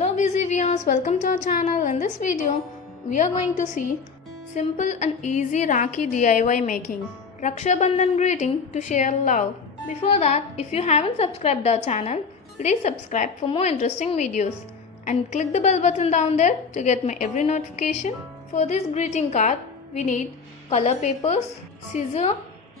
Hello busy viewers, welcome to our channel. In this video, we are going to see simple and easy Rakhi DIY making. Raksha Bandhan greeting to share love. Before that, if you haven't subscribed our channel, please subscribe for more interesting videos and click the bell button down there to get my every notification. For this greeting card, we need color papers, scissor,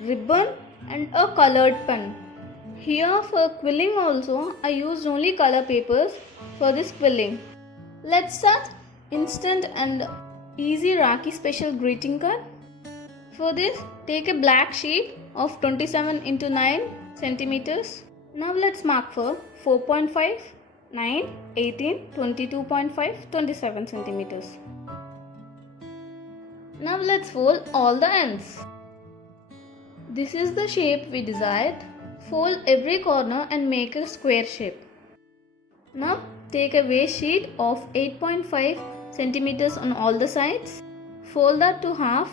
ribbon and a colored pen. Here for quilling also, I used only color papers for this quilling. Let's start instant and easy Rakhi special greeting card. For this, take a black sheet of 27 into 9 centimeters. Now let's mark for 4.5, 9, 18, 22.5, 27 centimeters. Now let's fold all the ends. This is the shape we desired. Fold every corner and make a square shape. Now take a waste sheet of 8.5 centimeters on all the sides. Fold that to half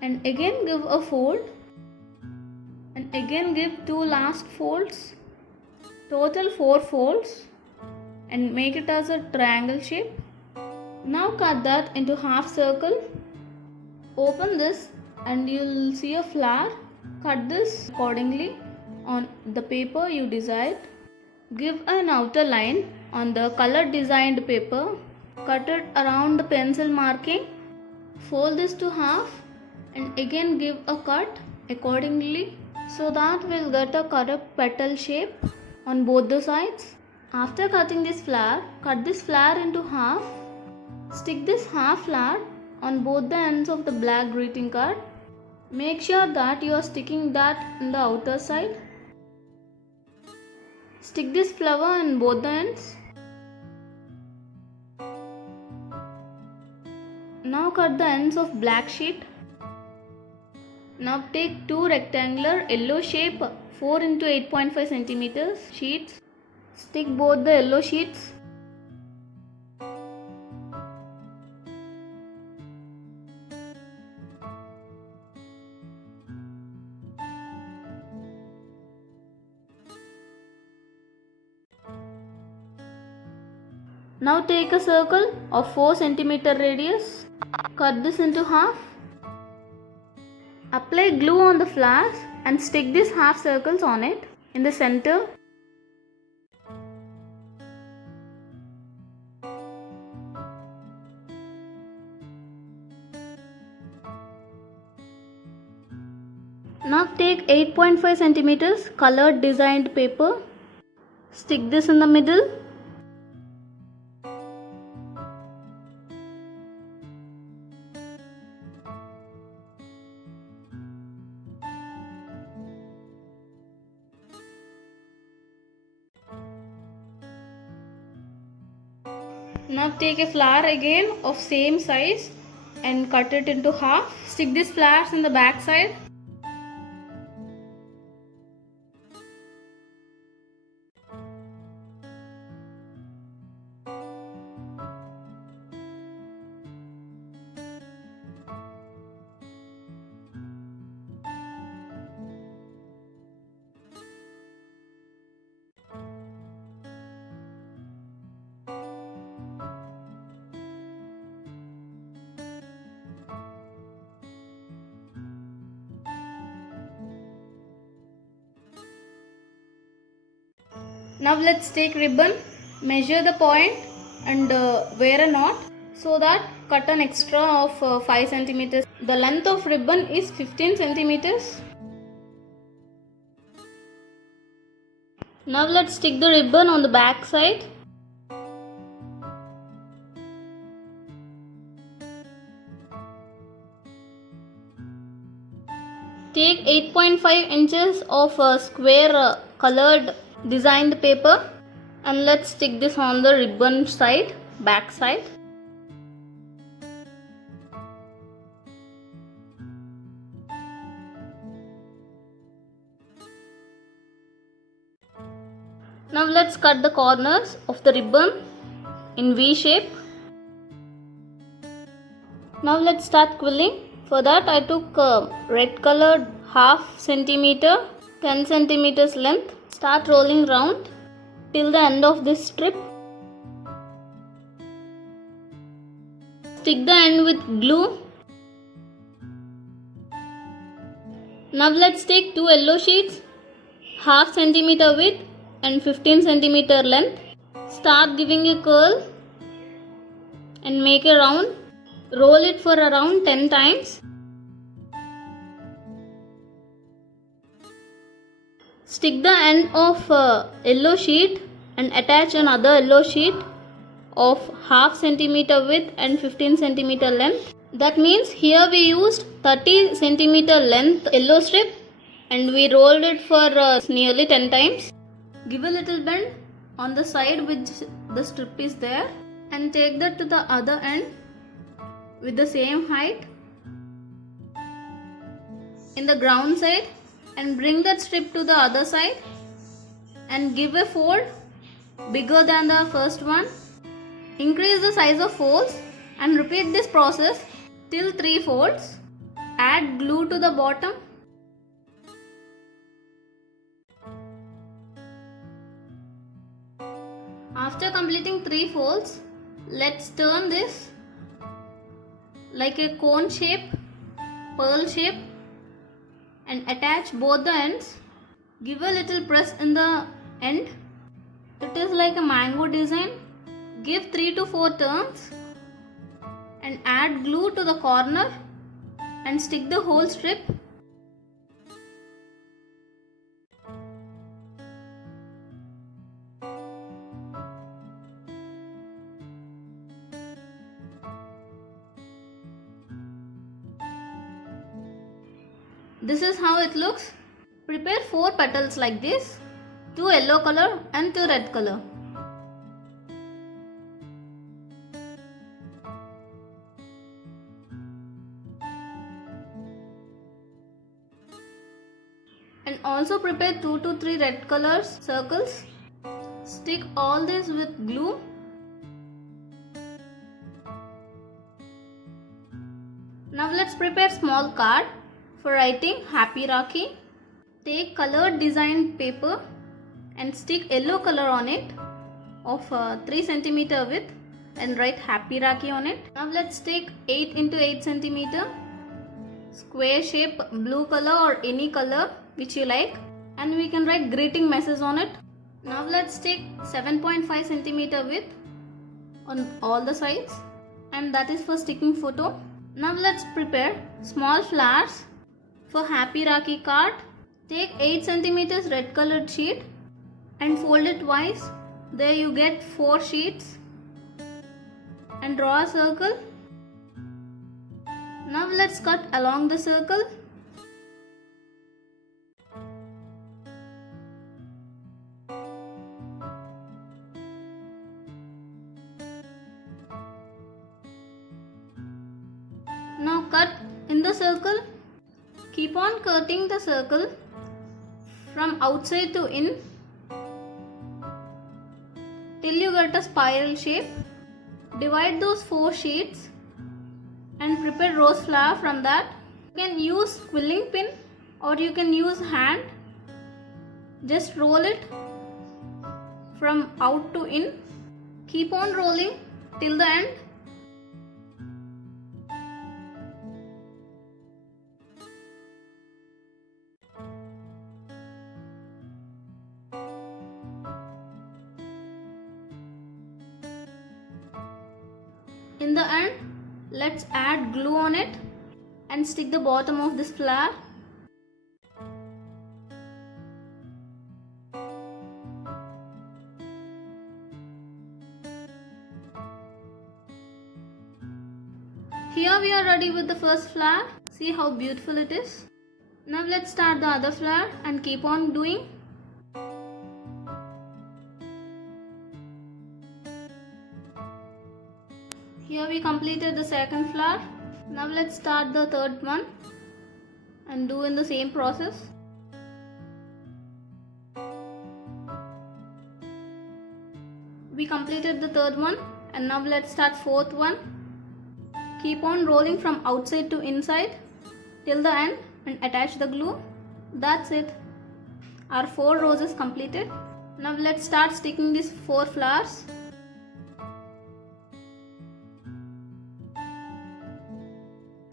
and again give a fold and again give two last folds. Total 4 folds and make it as a triangle shape. Now cut that into half circle. Open this and you will see a flower. Cut this accordingly on the paper you desired. Give an outer line on the colored designed paper. Cut it around the pencil marking. Fold this to half and again give a cut accordingly so that we'll get a correct petal shape on both the sides. After cutting this flower, cut this flower into half. Stick this half flower on both the ends of the black greeting card. Make sure that you are sticking that in the outer side. Stick this flower in both the ends. Now cut the ends of black sheet. Now take two rectangular yellow shape 4 into 8.5 centimeters sheets. Stick both the yellow sheets. Now take a circle of 4 cm radius. Cut this into half. Apply glue on the flowers and stick these half circles on it in the center. Now take 8.5 cm colored designed paper. Stick this in the middle. Now take a flower again of same size and cut it into half. Stick these flowers in the back side. Now let's take ribbon, measure the point and wear a knot so that cut an extra of 5 centimeters. The length of ribbon is 15 centimeters. Now let's stick the ribbon on the back side. Take 8.5 inches of square colored designed paper and let's stick this on the ribbon side, back side. Now let's cut the corners of the ribbon in V shape. Now let's start quilling. For that I took red colored half centimeter, 10 centimeters length. Start rolling round till the end of this strip. Stick the end with glue. Now let's take two yellow sheets, half centimeter width and 15 centimeter length. Start giving a curl and make a round. Roll it for around 10 times. Stick the end of a yellow sheet and attach another yellow sheet of half centimeter width and 15 centimeter length. That means here we used 30 centimeter length yellow strip and we rolled it for nearly 10 times. Give a little bend on the side which the strip is there and take that to the other end with the same height in the ground side and bring that strip to the other side and give a fold bigger than the first one. Increase the size of folds and repeat this process till 3 folds. Add glue to the bottom. After completing 3 folds, let's turn this like a cone shape, pearl shape and attach both the ends. Give a little press in the end. It is like a mango design. Give 3 to 4 turns and add glue to the corner and stick the whole strip. This is how it looks. Prepare 4 petals like this, 2 yellow color and 2 red color. And also prepare 2 to 3 red colors circles. Stick all this with glue. Now let's prepare small card for writing Happy Rakhi. Take colored design paper and stick yellow color on it of 3 centimeter width and write Happy Rakhi on it. Now let's take 8 into 8 centimeter square shape blue color or any color which you like and we can write greeting message on it. Now let's take 7.5 centimeter width on all the sides and that is for sticking photo. Now let's prepare small flowers for Happy Rakhi card. Take 8 centimeters red colored sheet and fold it twice. There you get 4 sheets and draw a circle. Now let's cut along the circle. Now cut in the circle. Keep on cutting the circle from outside to in till you get a spiral shape. Divide those 4 sheets and prepare rose flower from that. You can use quilling pin or you can use hand. Just roll it from out to in. Keep on rolling till the end. In the end, let's add glue on it and stick the bottom of this flower. Here we are ready with the first flower. See how beautiful it is. Now let's start the other flower and keep on doing. Here we completed the second flower. Now let's start the third one and do in the same process. We completed the third one and now let's start fourth one. Keep on rolling from outside to inside till the end and attach the glue. That's it. Our 4 roses completed. Now let's start sticking these 4 flowers.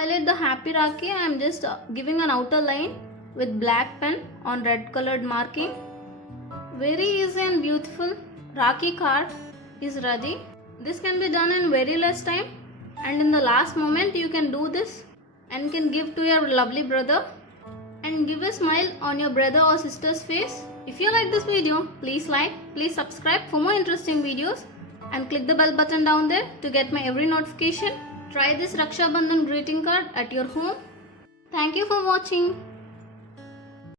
highlight the happy Rakhi, I am just giving an outer line with black pen on red colored marking. Very easy and beautiful Rakhi card is ready. This can be done in very less time, and in the last moment you can do this and can give to your lovely brother and give a smile on your brother or sister's face. If you like this video, please like, please subscribe for more interesting videos and click the bell button down there to get my every notification. Try this Raksha Bandhan greeting card at your home. Thank you for watching.